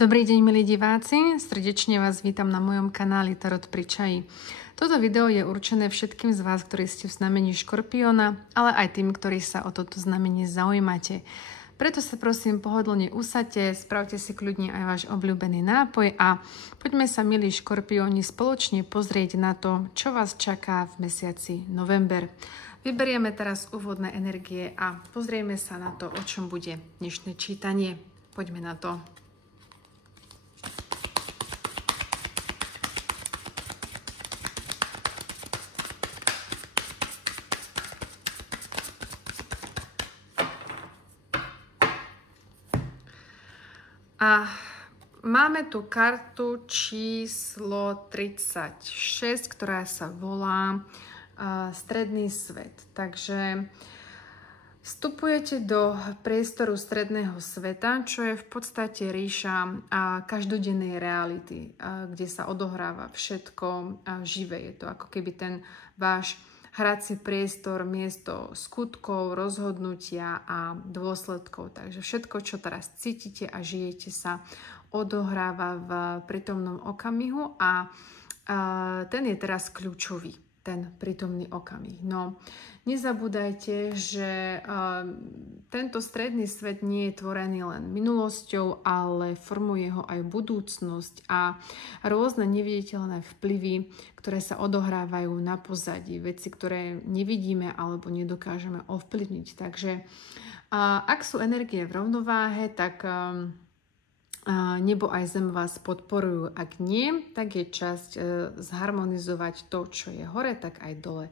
Dobrý deň, milí diváci, srdečne vás vítam na mojom kanáli Tarot pri čaji. Toto video je určené všetkým z vás, ktorí ste v znamení Škorpióna, ale aj tým, ktorí sa o toto znamenie zaujímate. Preto sa prosím pohodlne usaďte, spravte si kľudne aj váš obľúbený nápoj a poďme sa, milí Škorpióni, spoločne pozrieť na to, čo vás čaká v mesiaci november. Vyberieme teraz úvodné energie a pozrieme sa na to, o čom bude dnešné čítanie. Poďme na to. A máme tu kartu číslo 36, ktorá sa volá Stredný svet. Takže vstupujete do priestoru stredného sveta, čo je v podstate ríša každodennej reality, kde sa odohráva všetko živé. Je to ako keby ten váš hrací priestor, miesto skutkov, rozhodnutia a dôsledkov. Takže všetko, čo teraz cítite a žijete, sa odohráva v prítomnom okamihu a ten je teraz kľúčový, ten prítomný okamih. No, nezabúdajte, že tento stredný svet nie je tvorený len minulosťou, ale formuje ho aj budúcnosť a rôzne neviditeľné vplyvy, ktoré sa odohrávajú na pozadí, veci, ktoré nevidíme alebo nedokážeme ovplyvniť. Takže ak sú energie v rovnováhe, tak nebo aj zem vás podporujú. Ak nie, tak je časť zharmonizovať to, čo je hore, tak aj dole.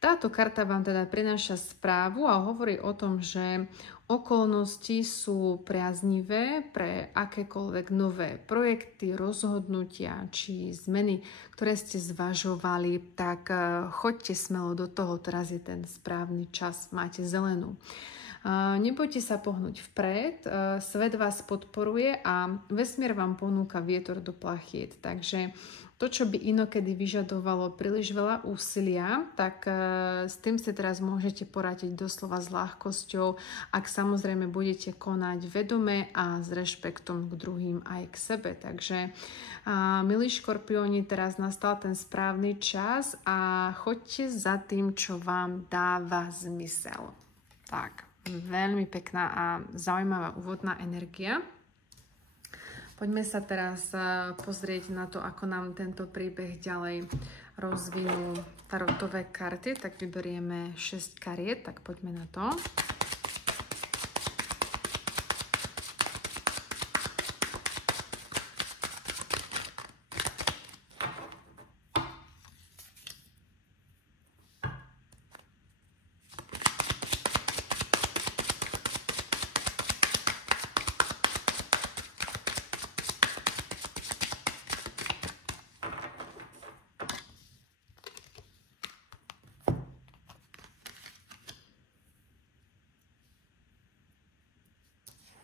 Táto karta vám teda prináša správu a hovorí o tom, že okolnosti sú priaznivé pre akékoľvek nové projekty, rozhodnutia či zmeny, ktoré ste zvažovali, tak choďte smelo do toho, teraz je ten správny čas, máte zelenú. Nebojte sa pohnúť vpred, svet vás podporuje a vesmír vám ponúka vietor do plachiet. Takže to, čo by inokedy vyžadovalo príliš veľa úsilia, tak s tým si teraz môžete poradiť doslova s ľahkosťou, ak samozrejme budete konať vedome a s rešpektom k druhým aj k sebe. Takže, milí Škorpióni, teraz nastal ten správny čas a choďte za tým, čo vám dáva zmysel. Tak. Veľmi pekná a zaujímavá úvodná energia. Poďme sa teraz pozrieť na to, ako nám tento príbeh ďalej rozvinú tarotové karty. Tak vyberieme 6 kariet, tak poďme na to.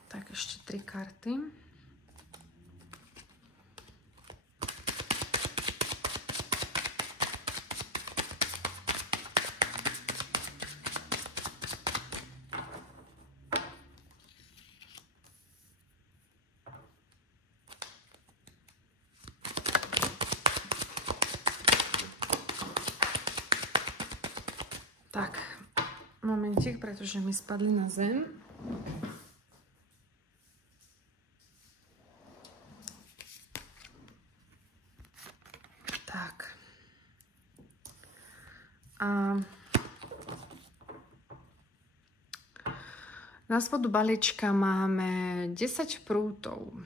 Tak ešte 3 karty. Tak, momentík, pretože mi spadli na zem. Na spodu balíčka máme 10 prútov.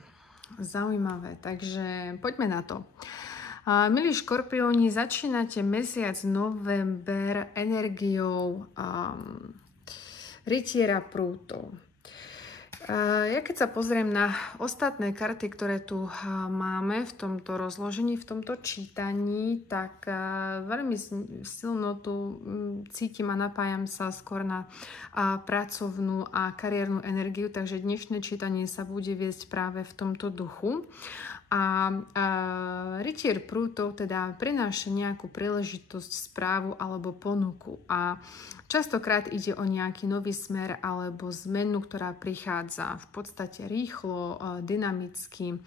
Zaujímavé, takže poďme na to. Milí Škorpióni, začínate mesiac november energiou rytiera prútov. Ja keď sa pozriem na ostatné karty, ktoré tu máme v tomto rozložení, v tomto čítaní, tak veľmi silno tu cítim a napájam sa skôr na pracovnú a kariérnu energiu, takže dnešné čítanie sa bude viesť práve v tomto duchu. A rytier prútov teda prináša nejakú príležitosť, správu alebo ponuku. A častokrát ide o nejaký nový smer alebo zmenu, ktorá prichádza prechádza v podstate rýchlo, dynamicky.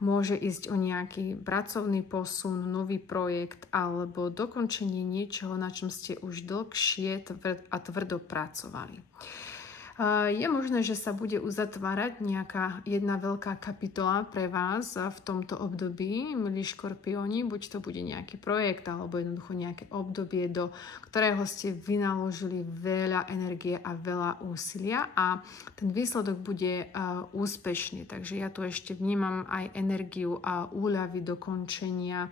Môže ísť o nejaký pracovný posun, nový projekt alebo dokončenie niečoho, na čom ste už dlhšie a tvrdo pracovali. Je možné, že sa bude uzatvárať nejaká jedna veľká kapitola pre vás v tomto období, milí škorpióni, buď to bude nejaký projekt alebo jednoducho nejaké obdobie, do ktorého ste vynaložili veľa energie a veľa úsilia a ten výsledok bude úspešný. Takže ja tu ešte vnímam aj energiu a úľavy dokončenia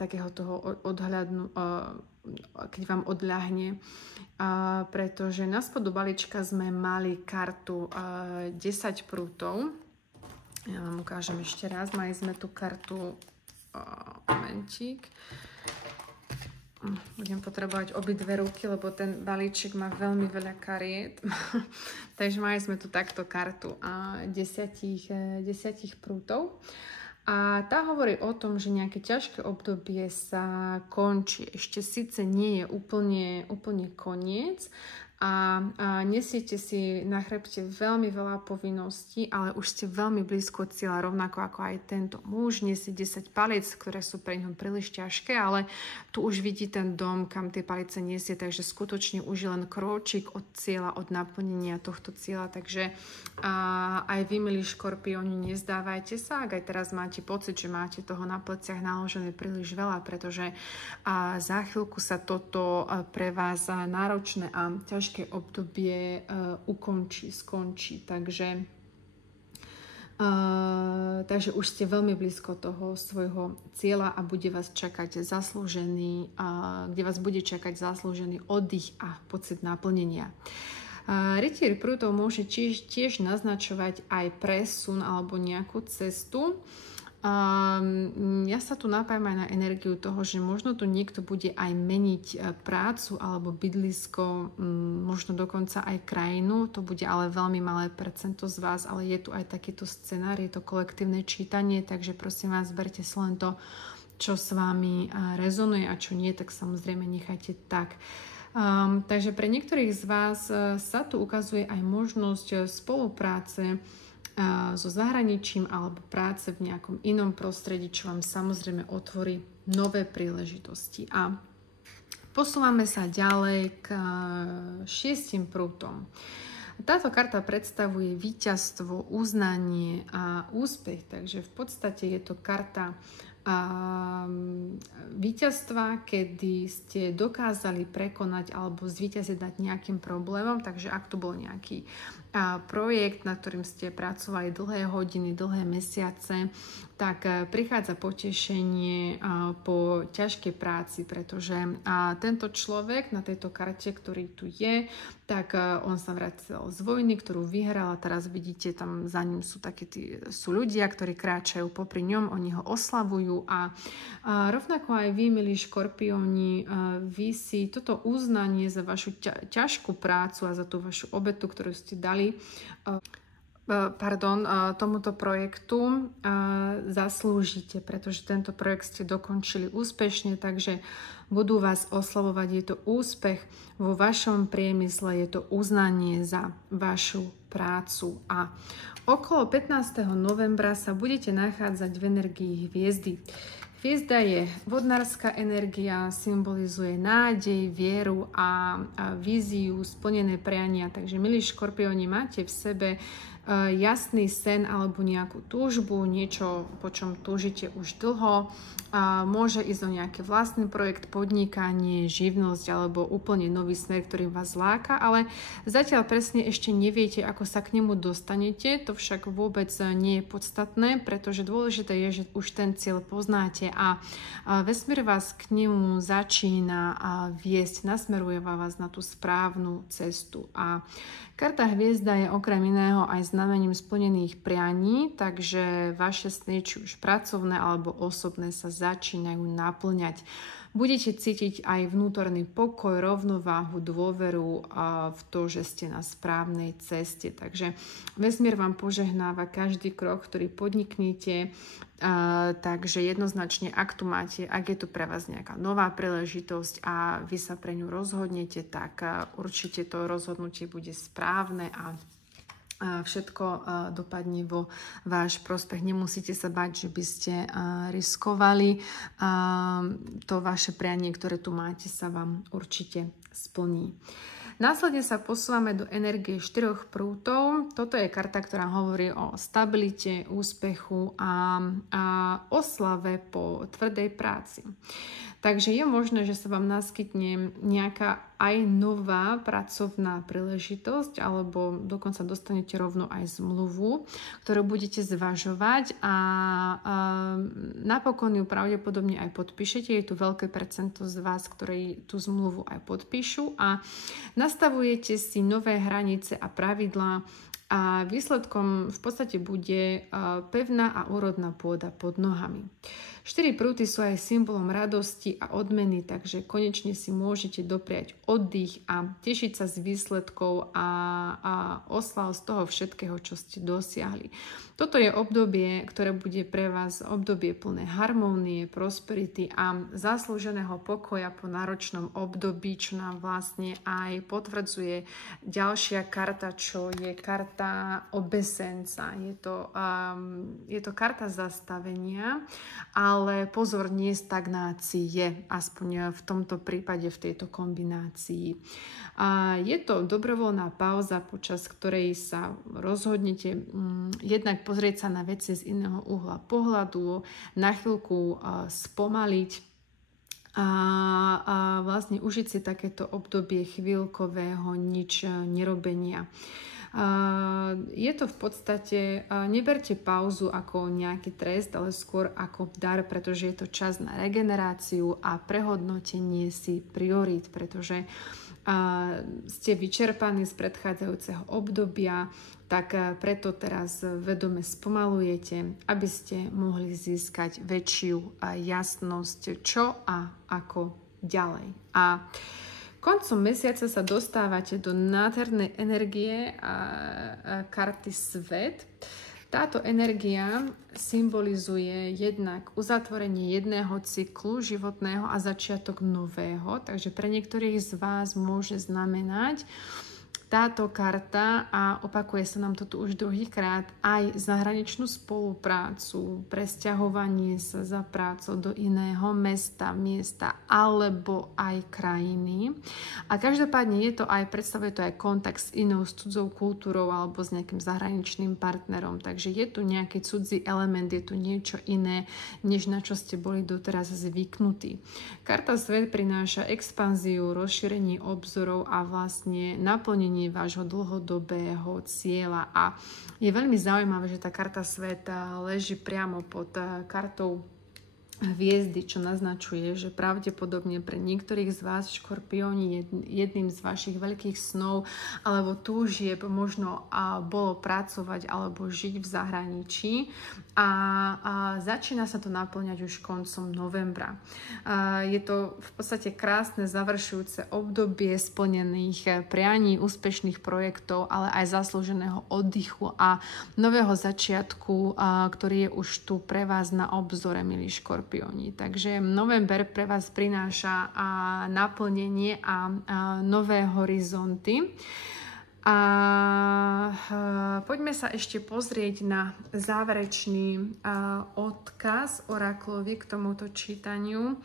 takého toho odhľadnu, keď vám odľahne, pretože na spodu balíčka sme mali kartu 10 prútov. Ja vám ukážem ešte raz. Mali sme tu kartu momentík. Budem potrebovať obidve ruky, lebo ten balíček má veľmi veľa kariet. Takže mali sme tu takto kartu 10 prútov. A tá hovorí o tom, že nejaké ťažké obdobie sa končí. Ešte síce nie je úplne koniec a nesiete si na chrbte veľmi veľa povinností, ale už ste veľmi blízko cieľa, rovnako ako aj tento muž. Nesie 10 palic, ktoré sú pre ňom príliš ťažké, ale tu už vidí ten dom, kam tie palice nesie, takže skutočne už je len kročík od cieľa, od naplnenia tohto cieľa. Takže aj vy, milí škorpióni, nezdávajte sa, ak aj teraz máte pocit, že máte toho na pleciach naložené príliš veľa, pretože za chvíľku sa toto pre vás náročné a ťažké obdobie skončí. Takže už ste veľmi blízko toho svojho cieľa a bude vás čakať kde vás bude čakať zaslúžený oddych a pocit naplnenia. Rytier prútov môže tiež naznačovať aj presun alebo nejakú cestu. Ja sa tu napájam aj na energiu toho, že možno tu niekto bude aj meniť prácu alebo bydlisko, možno dokonca aj krajinu. To bude ale veľmi malé percento z vás, ale je tu aj takýto scenár, je to kolektívne čítanie, takže prosím vás, berte si len to, čo s vami rezonuje a čo nie, tak samozrejme nechajte tak. Takže pre niektorých z vás sa tu ukazuje aj možnosť spolupráce so zahraničím alebo práce v nejakom inom prostredí, čo vám samozrejme otvorí nové príležitosti. A posúvame sa ďalej k 6 prútom. Táto karta predstavuje víťazstvo, uznanie a úspech, takže v podstate je to karta víťazstva, kedy ste dokázali prekonať alebo zvíťaziť nad nejakým problémom. Takže ak tu bol nejaký projekt, na ktorým ste pracovali dlhé hodiny, dlhé mesiace, tak prichádza potešenie po ťažkej práci, pretože tento človek na tejto karte, ktorý tu je, tak on sa vracal z vojny, ktorú vyhral a teraz vidíte, tam za ním sú ľudia, ktorí kráčajú popri ňom, oni ho oslavujú a rovnako aj vy, milí škorpióni, vy si toto uznanie za vašu ťažkú prácu a za tú vašu obetu, ktorú ste dali tomuto projektu zaslúžite, pretože tento projekt ste dokončili úspešne, takže budú vás oslavovať. Je to úspech vo vašom priemysle, je to uznanie za vašu prácu a okolo 15. novembra sa budete nachádzať v energii hviezdy. Hviezda je vodnárska energia, symbolizuje nádej, vieru a víziu, splnené priania. Takže, milí škorpióni, máte v sebe jasný sen alebo nejakú túžbu, niečo, po čom túžite už dlho. Môže ísť o nejaký vlastný projekt, podnikanie, živnosť alebo úplne nový smer, ktorý vás láka, ale zatiaľ presne ešte neviete, ako sa k nemu dostanete. To však vôbec nie je podstatné, pretože dôležité je, že už ten cieľ poznáte a vesmír vás k nemu začína viesť, nasmeruje vás na tú správnu cestu. A karta hviezda je okrem iného aj znamením splnených prianí, takže vaše sny, či už pracovné alebo osobné, sa začínajú naplňať. Budete cítiť aj vnútorný pokoj, rovnováhu, dôveru v to, že ste na správnej ceste. Takže vesmír vám požehnáva každý krok, ktorý podniknete. Takže jednoznačne, ak je tu pre vás nejaká nová príležitosť a vy sa pre ňu rozhodnete, tak určite to rozhodnutie bude správne a všetko dopadne vo váš prospech. Nemusíte sa bať, že by ste riskovali. To vaše prianie, ktoré tu máte, sa vám určite splní. Následne sa posúvame do energie 4 prútov. Toto je karta, ktorá hovorí o stabilite, úspechu a oslave po tvrdej práci. Takže je možné, že sa vám naskytne nejaká aj nová pracovná príležitosť, alebo dokonca dostanete rovno aj zmluvu, ktorú budete zvažovať a napokon ju pravdepodobne aj podpíšete. Je tu veľké percento z vás, ktorí tú zmluvu aj podpíšu a nastavujete si nové hranice a pravidlá a výsledkom v podstate bude pevná a úrodná pôda pod nohami. 4 prúty sú aj symbolom radosti a odmeny, takže konečne si môžete dopriať oddych a tešiť sa z výsledkov a oslav z toho všetkého, čo ste dosiahli. Toto je obdobie, ktoré bude pre vás obdobie plné harmónie, prosperity a zaslúženého pokoja po náročnom období, čo nám vlastne aj potvrdzuje ďalšia karta, čo je karta obesenca. Je to karta zastavenia, ale pozor, nie stagnácie, aspoň v tomto prípade, v tejto kombinácii. Je to dobrovoľná pauza, počas ktorej sa rozhodnete jednak pozrieť sa na veci z iného uhla pohľadu, na chvíľku spomaliť a vlastne užiť si takéto obdobie chvíľkového nič nerobenia. Je to v podstate, neberte pauzu ako nejaký trest, ale skôr ako dar, pretože je to čas na regeneráciu a prehodnotenie si priorít, pretože ste vyčerpaní z predchádzajúceho obdobia, tak preto teraz vedome spomalujete, aby ste mohli získať väčšiu jasnosť, čo a ako ďalej. A koncom mesiaca sa dostávate do nádhernej energie karty Svet. Táto energia symbolizuje jednak uzatvorenie jedného cyklu životného a začiatok nového, takže pre niektorých z vás môže znamenať táto karta, a opakuje sa nám to tu už druhýkrát, aj zahraničnú spoluprácu, presťahovanie sa za prácou do iného miesta alebo aj krajiny. A každopádne je to aj, predstavuje to aj kontakt s inou, s cudzou kultúrou alebo s nejakým zahraničným partnerom. Takže je tu nejaký cudzí element, je tu niečo iné, než na čo ste boli doteraz zvyknutí. Karta Svet prináša expanziu, rozšírenie obzorov a vlastne naplnenie vášho dlhodobého cieľa. A je veľmi zaujímavé, že tá karta Sveta leží priamo pod kartou hviezdy, čo naznačuje, že pravdepodobne pre niektorých z vás škorpióni jedným z vašich veľkých snov alebo túžieb možno bolo pracovať alebo žiť v zahraničí a začína sa to naplňať už koncom novembra. Je to v podstate krásne završujúce obdobie splnených prianí, úspešných projektov, ale aj zaslúženého oddychu a nového začiatku, ktorý je už tu pre vás na obzore, milí škorpióni. Takže november pre vás prináša naplnenie a nové horizonty. A poďme sa ešte pozrieť na záverečný odkaz oraklovi k tomuto čítaniu.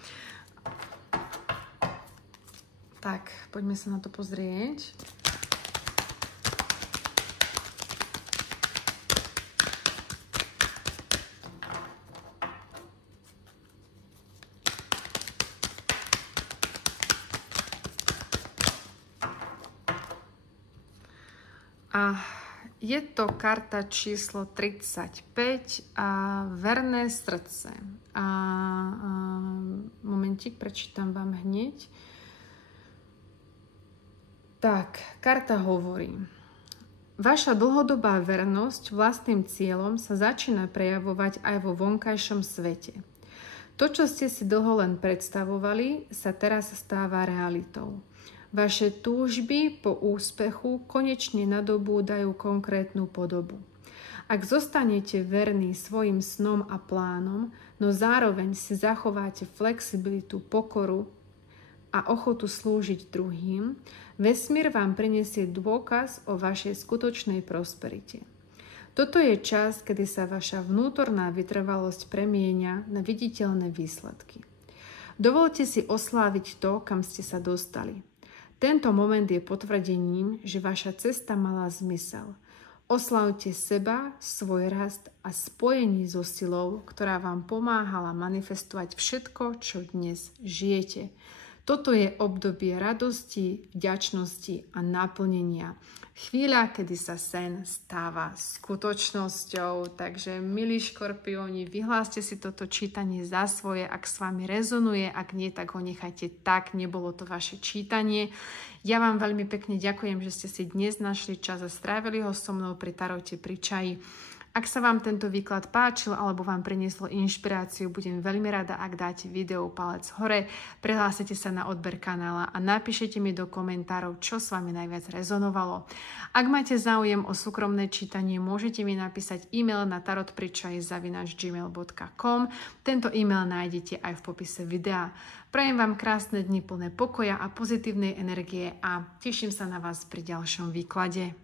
Tak, poďme sa na to pozrieť. A je to karta číslo 35 a verné srdce. Momentík, prečítam vám hneď. Tak, karta hovorí: vaša dlhodobá vernosť vlastným cieľom sa začína prejavovať aj vo vonkajšom svete. To, čo ste si dlho len predstavovali, sa teraz stáva realitou. Vaše túžby po úspechu konečne nadobúdajú konkrétnu podobu. Ak zostanete verní svojim snom a plánom, no zároveň si zachováte flexibilitu, pokoru a ochotu slúžiť druhým, Vesmír vám prinesie dôkaz o vašej skutočnej prosperite. Toto je čas, kedy sa vaša vnútorná vytrvalosť premieňa na viditeľné výsledky. Dovolte si osláviť to, kam ste sa dostali. Tento moment je potvrdením, že vaša cesta mala zmysel. Oslavte seba, svoj rast a spojení so silou, ktorá vám pomáhala manifestovať všetko, čo dnes žijete. Toto je obdobie radosti, vďačnosti a naplnenia. Chvíľa, kedy sa sen stáva skutočnosťou. Takže, milí škorpióni, vyhláste si toto čítanie za svoje, ak s vami rezonuje, ak nie, tak ho nechajte tak, nebolo to vaše čítanie. Ja vám veľmi pekne ďakujem, že ste si dnes našli čas a strávili ho so mnou pri tarote pri čaji. Ak sa vám tento výklad páčil alebo vám prinieslo inšpiráciu, budem veľmi rada, ak dáte videu palec hore, prihlásite sa na odber kanála a napíšete mi do komentárov, čo s vami najviac rezonovalo. Ak máte záujem o súkromné čítanie, môžete mi napísať e-mail na tarotpričaj@gmail.com. Tento e-mail nájdete aj v popise videa. Prajem vám krásne dni plné pokoja a pozitívnej energie a teším sa na vás pri ďalšom výklade.